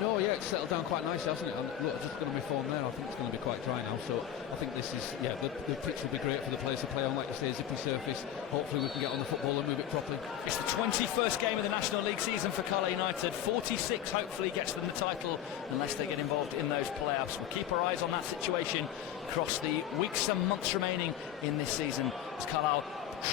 No, yeah, it's settled down quite nicely, hasn't it? And look, just going to be form there. I think it's going to be quite dry now. So I think this is, yeah, the pitch will be great for the players to play on. Like you say, zippy surface. Hopefully we can get on the football and move it properly. It's the 21st game of the National League season for Carlisle United. 46 hopefully gets them the title unless they get involved in those playoffs. We'll keep our eyes on that situation across the weeks and months remaining in this season as Carlisle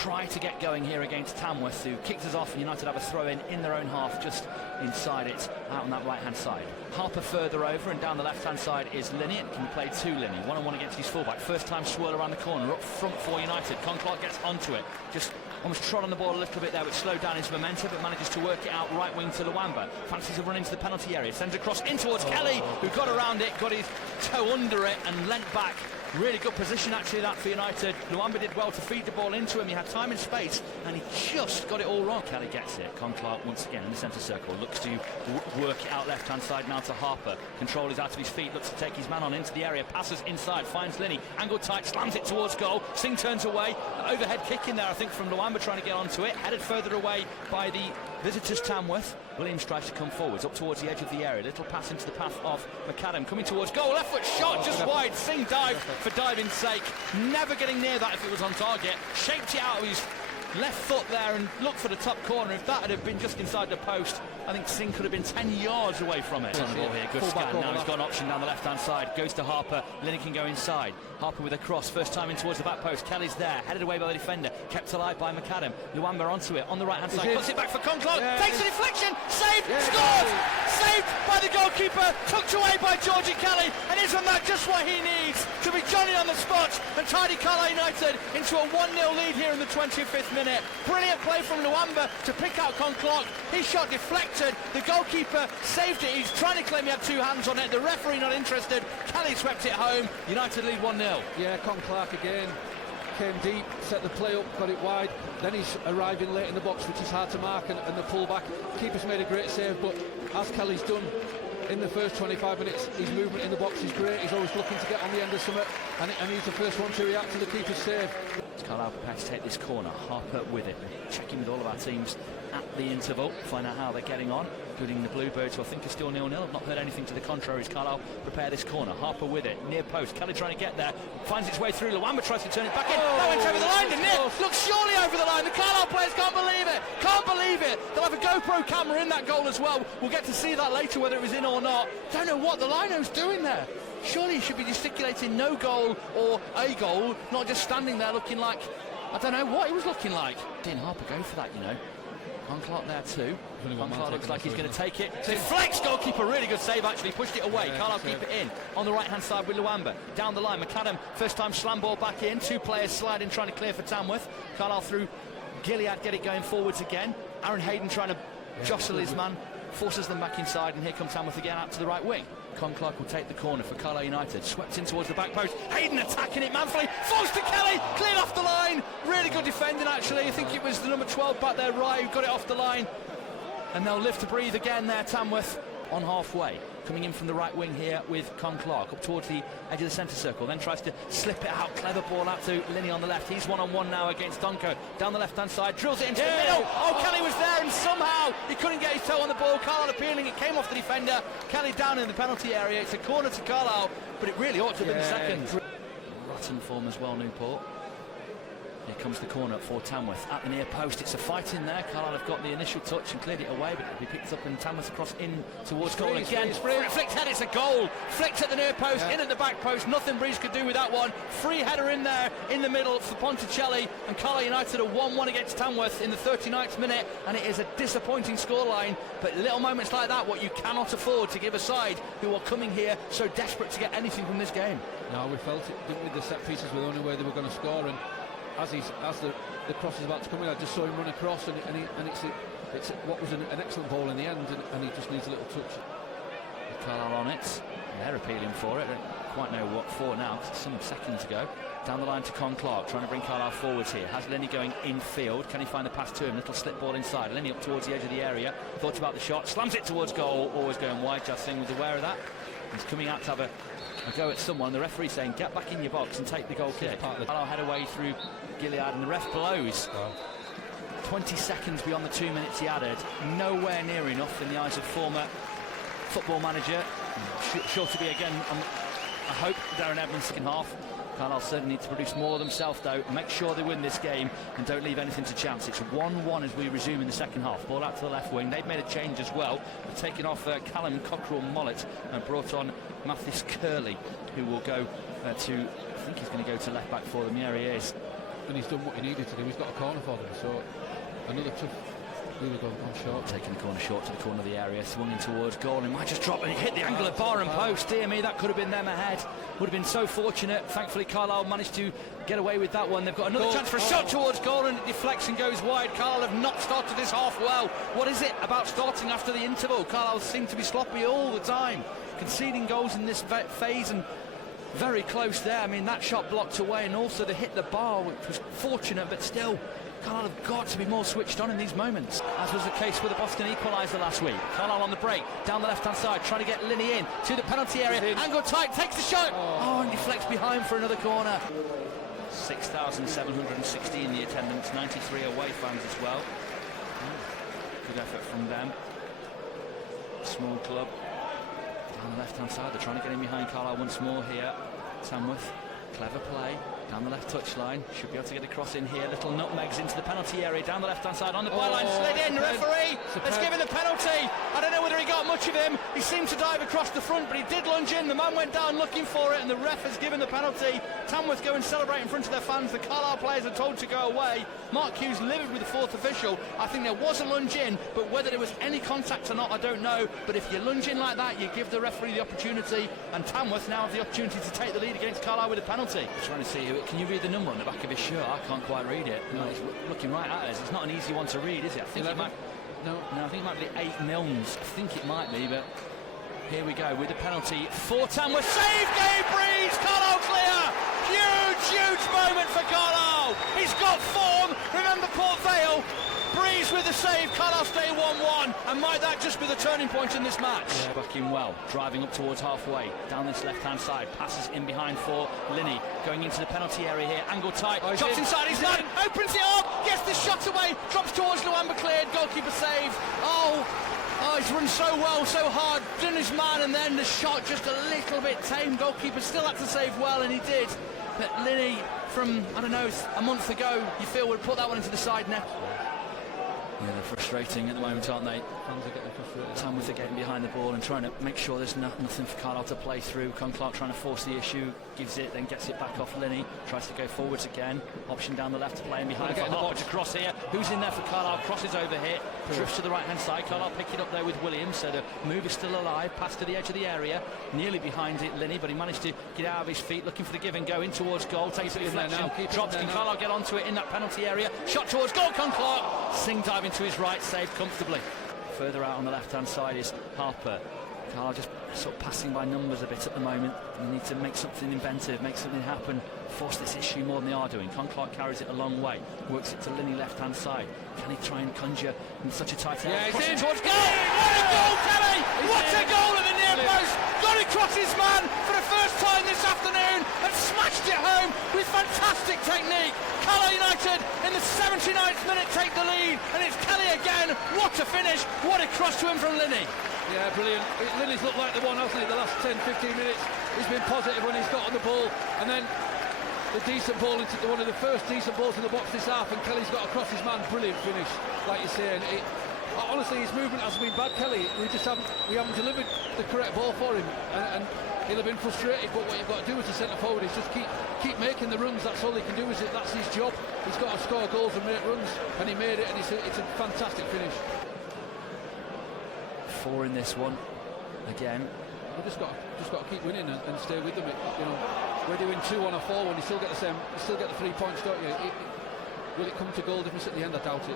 try to get going here against Tamworth, who kicked us off, and United have a throw in their own half just inside it, out on that right hand side. Harper further over, and down the left hand side is Linney. It can be played to Linney, one-on-one against his fullback. First time swirl around the corner, up front for United. Clark gets onto it, just almost trod on the ball a little bit there, which slowed down his momentum, but manages to work it out right wing to Luamba. Fancies a run into the penalty area, sends across in towards Kelly, who got around it, got his toe under it and leant back. Really good position actually that for United. Luamba did well to feed the ball into him. He had time and space and he just got it all wrong. Kelly gets it. Clark once again in the centre circle. Looks to work it out left hand side now to Harper. Control is out of his feet. Looks to take his man on into the area. Passes inside. Finds Linney. Angled tight. Slams it towards goal. Singh turns away. Overhead kick in there I think from Luamba trying to get onto it. Headed further away by the visitors Tamworth. Williams tries to come forwards up towards the edge of the area. Little pass into the path of McAdam coming towards goal. Left foot shot just wide. Singh dive for diving's sake. Never getting near that if it was on target. Shaped it out of his left foot there and looked for the top corner. If that had been just inside the post, I think Singh could have been 10 yards away from it. On the ball here, good scan. Now he's got an option down the left hand side. Goes to Harper. Linney can go inside. Harper with a cross. First time in towards the back post. Kelly's there. Headed away by the defender. Kept alive by McAdam. Luamba onto it on the right hand side. Puts it back for Clark. Takes a deflection. Saved. Scored. Saved by the goalkeeper. Tucked away by Georgie Kelly. And isn't that just what he needs to be Johnny on the spot and tidy Carlisle United into a 1-0 lead here in the 25th minute. Brilliant play from Luamba to pick out Clark. His shot deflected. The goalkeeper saved it. He's trying to claim he had two hands on it. The referee not interested. Kelly swept it home. United lead 1-0. Yeah, Clark again came deep, set the play up, got it wide. Then he's arriving late in the box, which is hard to mark, and the fullback keeper's made a great save. But as Kelly's done in the first 25 minutes, his movement in the box is great. He's always looking to get on the end of something, and he's the first one to react to the keeper's save. Carlisle prepared to take this corner. Harper with it. Checking with all of our teams at the interval, find out how they're getting on, including the Bluebirds, who I think are still 0-0. I've not heard anything to the contrary as Carlisle prepare this corner. Harper with it, near post. Kelly trying to get there, finds its way through. Luamba tries to turn it back in. That went over the line, didn't it? Looks surely over the line. The Carlisle players can't believe it. Can't believe it. They'll have a GoPro camera in that goal as well. We'll get to see that later, whether it was in or not. Don't know what the lino's doing there. Surely he should be gesticulating no goal or a goal, not just standing there looking like, I don't know what he was looking like. Didn't Harper go for that, you know. Clark there too. Clark looks like he's going to take it. Deflects, goalkeeper, really good save actually. Pushed it away. Carlisle keep it in. On the right hand side with Luamba. Down the line, McAdam, first time slam ball back in. Two players sliding, trying to clear for Tamworth. Carlisle through Gilead, get it going forwards again. Aaron Hayden trying to jostle his man. Forces them back inside, and here comes Tamworth again out to the right wing. Clark will take the corner for Carlisle United. Swept in towards the back post. Hayden attacking it manfully. Falls to Kelly. Cleared off the line. Really good defending actually. I think it was the number 12 back there, Rye, who got it off the line. And they'll live to breathe again there, Tamworth, on halfway. Coming in from the right wing here with Clark up towards the edge of the centre circle. Then tries to slip it out. Clever ball out to Linney on the left. He's one-on-one now against Donko. Down the left-hand side. Drills it into the middle. Oh, Kelly was there and somehow he couldn't get his toe on the ball. Carlisle appealing. It came off the defender. Kelly down in the penalty area. It's a corner to Carlisle, but it really ought to have been the second. Rotten form as well, Newport. Here comes the corner for Tamworth at the near post. It's a fight in there. Carlisle have got the initial touch and cleared it away, but it'll be picked up and Tamworth across in towards goal again. Flicked head, it's a goal. Flicked at the near post, in at the back post. Nothing Breeze could do with that one. Free header in there in the middle for Ponticelli, and Carlisle United are 1-1 against Tamworth in the 39th minute, and it is a disappointing scoreline. But little moments like that, what you cannot afford to give a side who are coming here so desperate to get anything from this game. No, we felt it, didn't we? The set pieces were the only way they were going to score, and as the cross is about to come in, I just saw him run across, and it's what was an excellent ball in the end, and he just needs a little touch. Carlisle on it, they're appealing for it. I don't quite know what for now, some seconds ago. Down the line to Clark, trying to bring Carlisle forwards here. Has Linney going infield. Can he find the pass to him? Little slip ball inside. Linney up towards the edge of the area. Thought about the shot. Slams it towards goal. Always going wide. Just Singh was aware of that. He's coming out to have a go at someone. The referee saying, get back in your box and take the goal kick. Carlisle head away through Gilead, and the ref blows. 20 seconds beyond the 2 minutes he added. Nowhere near enough in the eyes of former football manager. Sure to be again, I hope, Darren Edmonds' second half. Carlisle certainly need to produce more themselves, though. Make sure they win this game and don't leave anything to chance. It's 1-1 as we resume in the second half. Ball out to the left wing. They've made a change as well. They've taken off Callum Cockrell-Mollett and brought on Mathis Curley, who will go to, I think he's going to go to left back for them. Yeah, he is. And he's done what he needed to do. He's got a corner for them, so another tough. Really gone short. Taking the corner short to the corner of the area, swung in towards goal, and might just drop and hit the angle of bar and post. Dear me, that could have been them ahead. Would have been so fortunate. Thankfully, Carlisle managed to get away with that one. They've got another chance for a shot towards goal, and it deflects and goes wide. Carlisle have not started this half well. What is it about starting after the interval? Carlisle seem to be sloppy all the time, conceding goals in this phase, and very close there. I mean, that shot blocked away, and also they hit the bar, which was fortunate, but still. Carlisle have got to be more switched on in these moments, as was the case with the Boston equaliser last week. Carlisle on the break, down the left-hand side, trying to get Linney in to the penalty area. Angle tight, takes the shot. Oh, and deflects behind for another corner. 6,716 the attendance, 93 away fans as well. Good effort from them. Small club. Down the left-hand side, they're trying to get in behind Carlisle once more here. Tamworth, clever play. Down the left touchline, should be able to get a cross in here. Little nutmegs into the penalty area, down the left-hand side, on the byline, slid in. The referee has given the penalty. I don't know whether he got much of him. He seemed to dive across the front, but he did lunge in. The man went down looking for it, and the ref has given the penalty. Tamworth go and celebrate in front of their fans. The Carlisle players are told to go away. Mark Hughes livid with the fourth official. I think there was a lunge in, but whether there was any contact or not, I don't know. But if you lunge in like that, you give the referee the opportunity, and Tamworth now have the opportunity to take the lead against Carlisle with a penalty. I'm trying to see who. Can you read the number on the back of his shirt? I can't quite read it. No, he's looking right at us. It's not an easy one to read, is it? I think it might. No, I think it might be 8 Milnes. I think it might be, but here we go with the penalty for Tamworth. Save, Gabe Breeze. Carlisle clear. Huge moment for Carlisle. He's got form. Remember Port Vale. Breeze with the save. Carlisle stay 1-1, and might that just be the turning point in this match? Yeah. Back in well, driving up towards halfway, down this left-hand side, passes in behind for Linney, going into the penalty area here, angle tight, chops inside his line, opens it up, gets the shot away, drops towards Luamba, cleared, goalkeeper save. Oh, he's run so well, so hard, done his man, and then the shot just a little bit tame. Goalkeeper still had to save well, and he did. But Linney, from, I don't know, a month ago, you feel would put that one into the side net. Yeah, they're frustrating at the moment, aren't they? Fans are getting frustrated. Tamworth are getting behind the ball and trying to make sure there's nothing for Carlisle to play through. Clark trying to force the issue, gives it, then gets it back off Linney, tries to go forwards again. Option down the left to play in behind for Harper to cross here. Who's in there for Carlisle? Crosses over here, drifts to the right-hand side. Carlisle pick it up there with Williams, so the move is still alive. Pass to the edge of the area, nearly behind it, Linney, but he managed to get out of his feet, looking for the give and go in towards goal. Takes a deflection, drops. Can Carlisle get onto it in that penalty area? Shot towards goal, Clark. Sing diving to his right, saved comfortably. Further out on the left-hand side is Harper. Carlisle just sort of passing by numbers a bit at the moment. They need to make something inventive, make something happen, force this issue more than they are doing. Clark carries it a long way, works it to Linney left-hand side. Can he try and conjure in such a tight area? Yeah, he's in towards goal! What a goal, Kelly! What a goal at the near post! Got across his man for the first time this afternoon and smashed it home with fantastic technique. Carlisle United in the 79th minute take the lead, and it's Kelly again. What a finish! What a cross to him from Linney. Yeah, brilliant. Linney's looked like the one, hasn't he, the last 10-15 minutes. He's been positive when he's got on the ball, and then the decent ball into one of the first decent balls in the box this half, and Kelly's got across his man. Brilliant finish, like you're saying. Honestly, his movement hasn't been bad, Kelly. We haven't delivered the correct ball for him, and he'll have been frustrated. But what you've got to do as a centre forward is just keep making the runs. That's all he can do. That's his job. He's got to score goals and make runs, and he made it. And it's a fantastic finish. 4 in this one again. We've just got to keep winning and stay with them. You know, we're doing 2 on a 4 when you still get the same. You still get the 3 points, don't you? Will it come to goal difference at the end? I doubt it.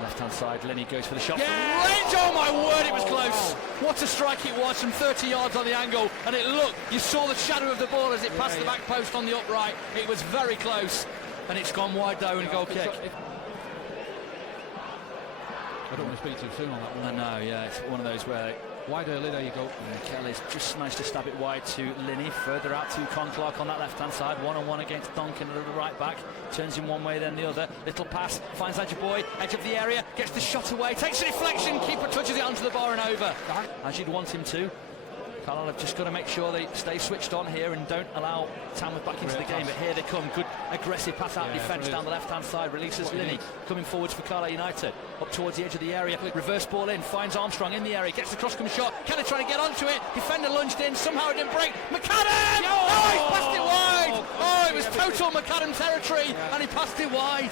Left-hand side, Linney goes for the shot. Yeah! Range, oh my word, it was close. What a strike it was from 30 yards on the angle. And you saw the shadow of the ball as it passed the back post on the upright. It was very close. And it's gone wide though and a goal kick. I don't want to speak too soon on that one. I know, yeah, it's one of those where Wide early, there you go. And Kelly's just managed to stab it wide to Linney, further out to Con Clark on that left-hand side, one-on-one against Duncan at the right back, turns him one way then the other, little pass, finds Ajiboye, edge of the area, gets the shot away, takes a deflection, keeper touches it onto the bar and over, as you'd want him to. Carlisle have just got to make sure they stay switched on here and don't allow Tamworth back into the game, but here they come. Good aggressive pass out defence down the left-hand side, releases Linney, coming forwards for Carlisle United, up towards the edge of the area, reverse ball in, finds Armstrong in the area, gets the cross-come shot, Kelly trying to get onto it, defender lunged in, somehow it didn't break, McAdam! Oh, he passed it wide! Oh, it was total McAdam territory, and he passed it wide.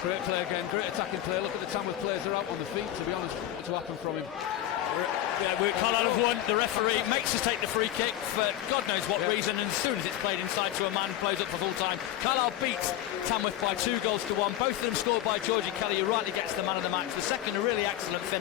Great play again, great attacking play. Look at the Tamworth players, they're out on the feet, to be honest, to happen from him. Carlisle have won. The referee makes us take the free kick for God knows what reason, and as soon as it's played inside to a man, blows up for full time. Carlisle beats Tamworth by 2-1. Both of them scored by Georgie Kelly, who rightly gets the man of the match. The second, a really excellent finish.